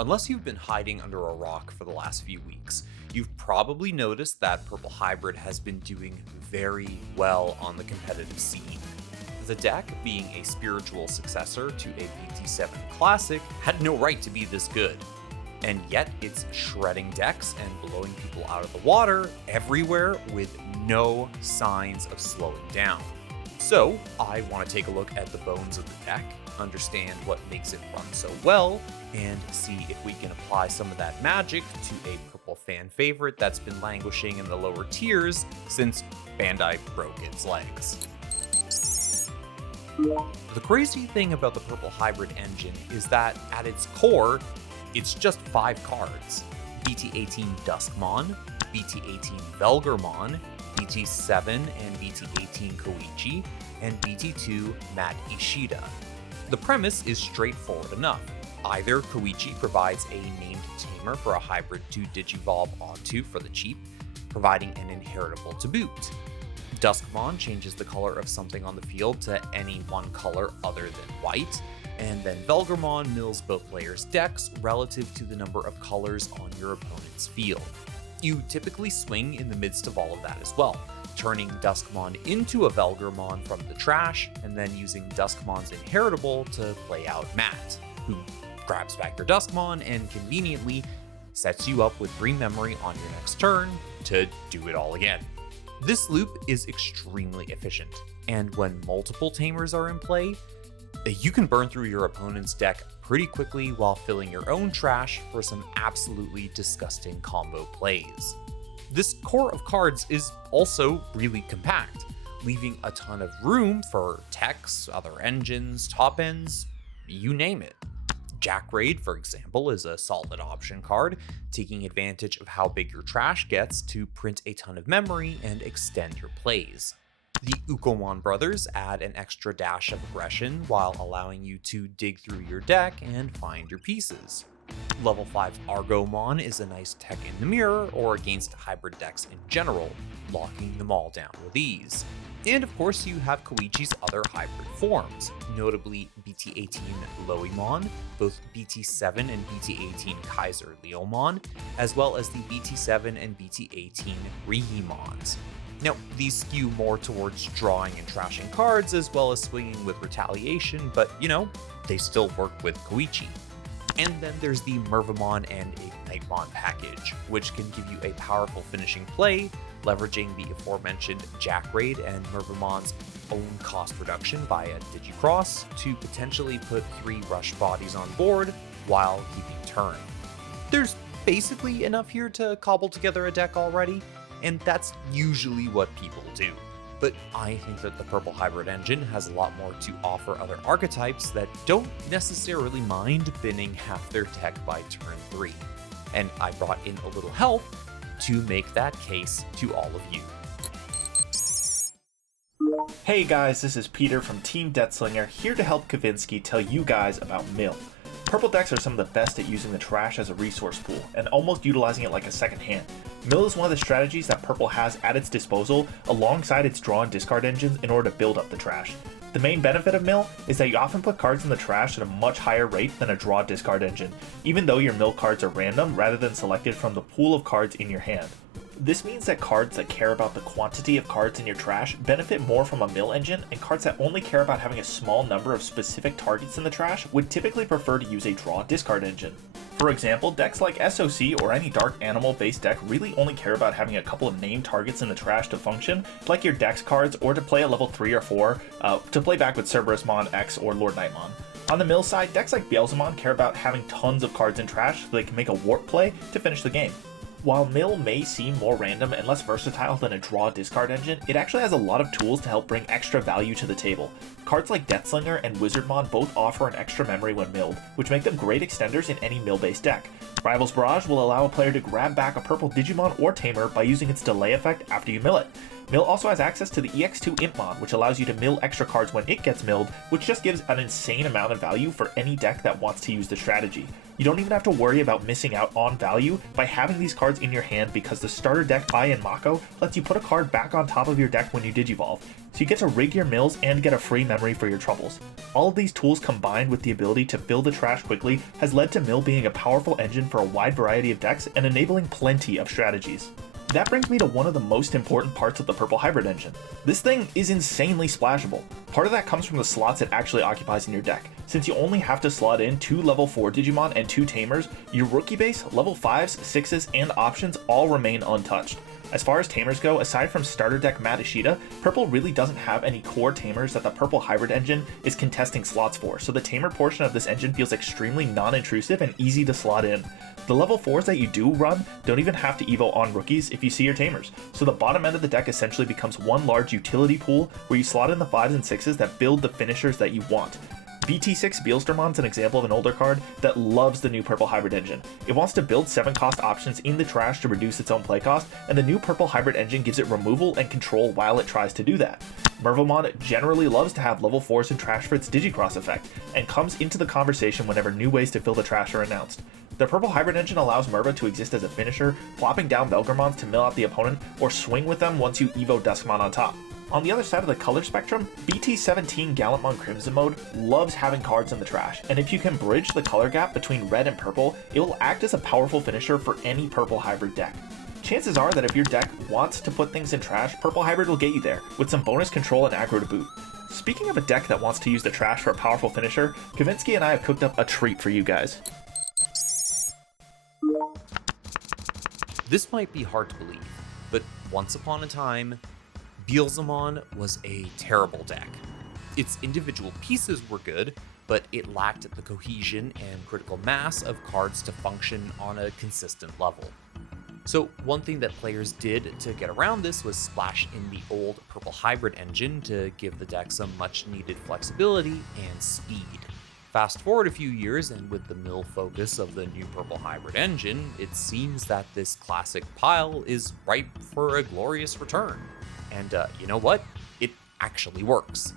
Unless you've been hiding under a rock for the last few weeks, you've probably noticed that Purple Hybrid has been doing very well on the competitive scene. The deck, being a spiritual successor to a BT7 Classic, had no right to be this good. And yet it's shredding decks and blowing people out of the water everywhere with no signs of slowing down. So I want to take a look at the bones of the deck, understand what makes it run so well, and see if we can apply some of that magic to a purple fan favorite that's been languishing in the lower tiers since Bandai broke its legs. The crazy thing about the Purple Hybrid engine is that at its core, it's just 5 cards: BT18 Duskmon, BT18 Velgrmon, BT7 and BT18 Koichi, and BT2 Matt Ishida. The premise is straightforward enough. Either Koichi provides a named tamer for a hybrid to digivolve onto for the cheap, providing an inheritable to boot. Duskmon changes the color of something on the field to any one color other than white, and then Velgrmon mills both players' decks relative to the number of colors on your opponent's field. You typically swing in the midst of all of that as well, turning Duskmon into a Velgrmon from the trash, and then using Duskmon's inheritable to play out Matt, who grabs back your Duskmon and conveniently sets you up with free memory on your next turn to do it all again. This loop is extremely efficient, and when multiple tamers are in play, you can burn through your opponent's deck pretty quickly while filling your own trash for some absolutely disgusting combo plays. This core of cards is also really compact, leaving a ton of room for techs, other engines, top ends, you name it. Jack Raid, for example, is a solid option card, taking advantage of how big your trash gets to print a ton of memory and extend your plays. The Ukomon brothers add an extra dash of aggression while allowing you to dig through your deck and find your pieces. Level 5 Argomon is a nice tech in the mirror or against hybrid decks in general, locking them all down with ease. And of course you have Koichi's other hybrid forms, notably BT18 Loimon, both BT7 and BT18 Kaiser Leomon, as well as the BT7 and BT18 Rihimons. Now, these skew more towards drawing and trashing cards as well as swinging with retaliation, but they still work with Koichi. And then there's the Mervamon and Ignitebon package, which can give you a powerful finishing play, leveraging the aforementioned Jack Raid and Mervamon's own cost reduction via Digicross to potentially put 3 rush bodies on board while keeping turn. There's basically enough here to cobble together a deck already, and that's usually what people do. But I think that the Purple Hybrid engine has a lot more to offer other archetypes that don't necessarily mind binning half their deck by turn 3. And I brought in a little help to make that case to all of you. Hey guys, this is Peter from Team Deathslinger, here to help Kavinsky tell you guys about Mill. Purple decks are some of the best at using the trash as a resource pool, and almost utilizing it like a second hand. Mill is one of the strategies that Purple has at its disposal alongside its draw and discard engines in order to build up the trash. The main benefit of Mill is that you often put cards in the trash at a much higher rate than a draw discard engine, even though your Mill cards are random rather than selected from the pool of cards in your hand. This means that cards that care about the quantity of cards in your trash benefit more from a mill engine, and cards that only care about having a small number of specific targets in the trash would typically prefer to use a draw discard engine. For example, decks like SOC or any dark animal based deck really only care about having a couple of named targets in the trash to function, like your Dex cards, or to play a level 3 or 4, to play back with Cerberusmon X or Lord Nightmon. On the mill side, decks like Beelzemon care about having tons of cards in trash so they can make a warp play to finish the game. While Mill may seem more random and less versatile than a draw discard engine, it actually has a lot of tools to help bring extra value to the table. Cards like Deathslinger and Wizardmon both offer an extra memory when milled, which make them great extenders in any mill-based deck. Rival's Barrage will allow a player to grab back a purple Digimon or Tamer by using its delay effect after you mill it. Mill also has access to the EX2 Impmon, which allows you to mill extra cards when it gets milled, which just gives an insane amount of value for any deck that wants to use the strategy. You don't even have to worry about missing out on value by having these cards in your hand, because the starter deck by Mako lets you put a card back on top of your deck when you Digivolve, so you get to rig your mills and get a free memory for your troubles. All of these tools combined with the ability to fill the trash quickly has led to Mill being a powerful engine for a wide variety of decks and enabling plenty of strategies. That brings me to one of the most important parts of the Purple Hybrid engine. This thing is insanely splashable. Part of that comes from the slots it actually occupies in your deck. Since you only have to slot in 2 level 4 Digimon and 2 Tamers, your rookie base, level 5s, 6s, and options all remain untouched. As far as Tamers go, aside from starter deck Matt Ishida, Purple really doesn't have any core Tamers that the Purple Hybrid engine is contesting slots for, so the Tamer portion of this engine feels extremely non-intrusive and easy to slot in. The level 4s that you do run don't even have to evo on rookies if you see your Tamers, so the bottom end of the deck essentially becomes one large utility pool where you slot in the 5s and 6s that build the finishers that you want. BT6 Beelzemon is an example of an older card that loves the new Purple Hybrid engine. It wants to build 7 cost options in the trash to reduce its own play cost, and the new Purple Hybrid engine gives it removal and control while it tries to do that. Mervomon generally loves to have level 4s in trash for its Digicross effect, and comes into the conversation whenever new ways to fill the trash are announced. The Purple Hybrid engine allows Merva to exist as a finisher, plopping down Velgrmons to mill out the opponent, or swing with them once you evo Duskmon on top. On the other side of the color spectrum, BT17 Gallantmon Crimson mode loves having cards in the trash, and if you can bridge the color gap between red and purple, it will act as a powerful finisher for any Purple Hybrid deck. Chances are that if your deck wants to put things in trash, Purple Hybrid will get you there, with some bonus control and aggro to boot. Speaking of a deck that wants to use the trash for a powerful finisher, Kavinsky and I have cooked up a treat for you guys. This might be hard to believe, but once upon a time, Beelzemon was a terrible deck. Its individual pieces were good, but it lacked the cohesion and critical mass of cards to function on a consistent level. So one thing that players did to get around this was splash in the old Purple Hybrid engine to give the deck some much needed flexibility and speed. Fast forward a few years, and with the mill focus of the new Purple Hybrid engine, it seems that this classic pile is ripe for a glorious return. And you know what? It actually works.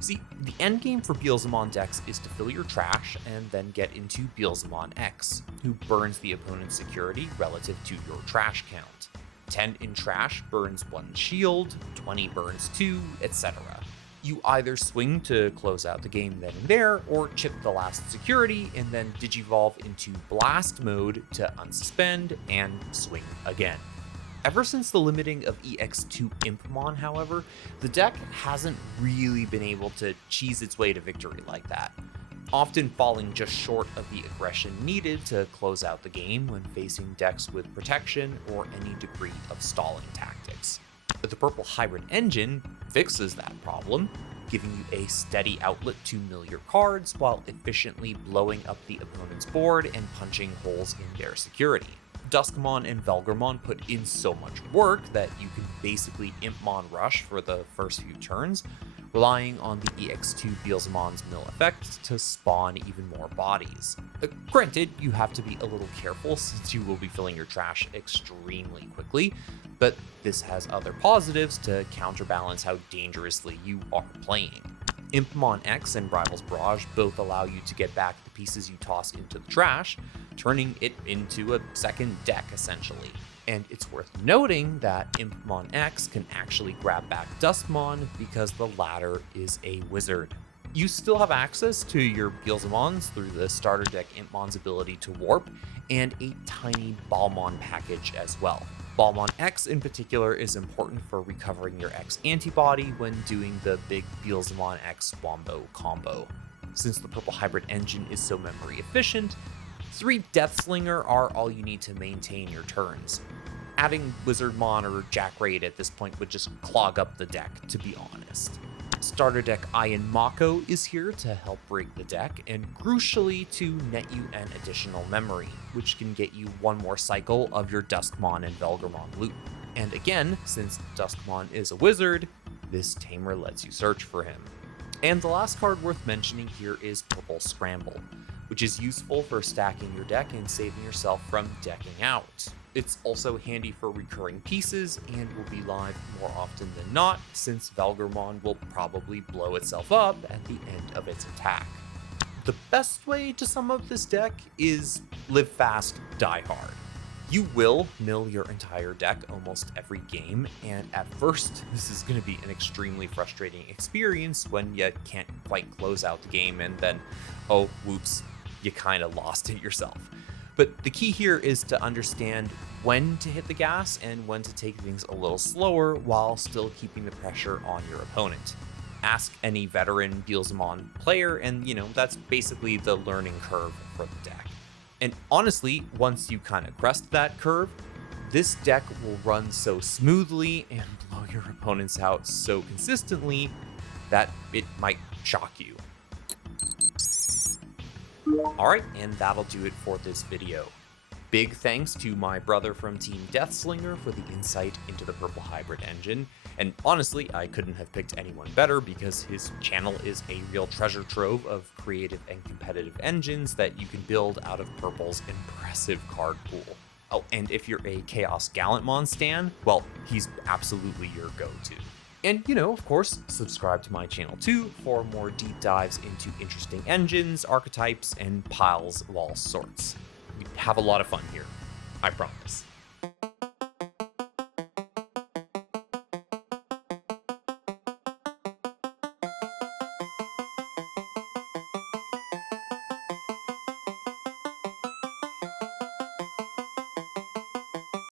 See, the endgame for Beelzemon decks is to fill your trash and then get into Beelzemon X, who burns the opponent's security relative to your trash count. 10 in trash burns 1 shield, 20 burns 2, etc. You either swing to close out the game then and there, or chip the last security and then digivolve into blast mode to unsuspend and swing again. Ever since the limiting of EX2 Impmon, however, the deck hasn't really been able to cheese its way to victory like that, often falling just short of the aggression needed to close out the game when facing decks with protection or any degree of stalling tactics. The Purple Hybrid engine fixes that problem, giving you a steady outlet to mill your cards while efficiently blowing up the opponent's board and punching holes in their security. Duskmon and Velgrmon put in so much work that you can basically Impmon rush for the first few turns, relying on the EX2 Beelzemon's mill effect to spawn even more bodies. Granted, you have to be a little careful since you will be filling your trash extremely quickly, but this has other positives to counterbalance how dangerously you are playing. Impmon X and Rival's Barrage both allow you to get back the pieces you toss into the trash, turning it into a second deck essentially. And it's worth noting that Impmon X can actually grab back Duskmon because the latter is a wizard. You still have access to your Beelzemons through the starter deck Impmon's ability to warp, and a tiny Balmon package as well. Balmon X in particular is important for recovering your X antibody when doing the big Beelzemon X Wombo combo. Since the Purple Hybrid engine is so memory efficient, 3 Deathslinger are all you need to maintain your turns. Adding Wizardmon or Jackraid at this point would just clog up the deck, to be honest. Starter deck Ian Mako is here to help rig the deck, and crucially to net you an additional memory, which can get you one more cycle of your Duskmon and Velgrmon loop. And again, since Duskmon is a wizard, this tamer lets you search for him. And the last card worth mentioning here is Purple Scramble, which is useful for stacking your deck and saving yourself from decking out. It's also handy for recurring pieces and will be live more often than not, since Velgrmon will probably blow itself up at the end of its attack. The best way to sum up this deck is live fast, die hard. You will mill your entire deck almost every game, and at first, this is going to be an extremely frustrating experience when you can't quite close out the game and then, oh, whoops, you kind of lost it yourself. But the key here is to understand when to hit the gas and when to take things a little slower while still keeping the pressure on your opponent. Ask any veteran Beelzemon player, and that's basically the learning curve for the deck. And honestly, once you kind of crest that curve, this deck will run so smoothly and blow your opponents out so consistently that it might shock you. Alright, and that'll do it for this video. Big thanks to my brother from Team Deathslinger for the insight into the Purple Hybrid engine, and honestly, I couldn't have picked anyone better because his channel is a real treasure trove of creative and competitive engines that you can build out of Purple's impressive card pool. Oh, and if you're a Chaos Gallantmon stan, well, he's absolutely your go-to. And, of course, subscribe to my channel too for more deep dives into interesting engines, archetypes, and piles of all sorts. We have a lot of fun here, I promise.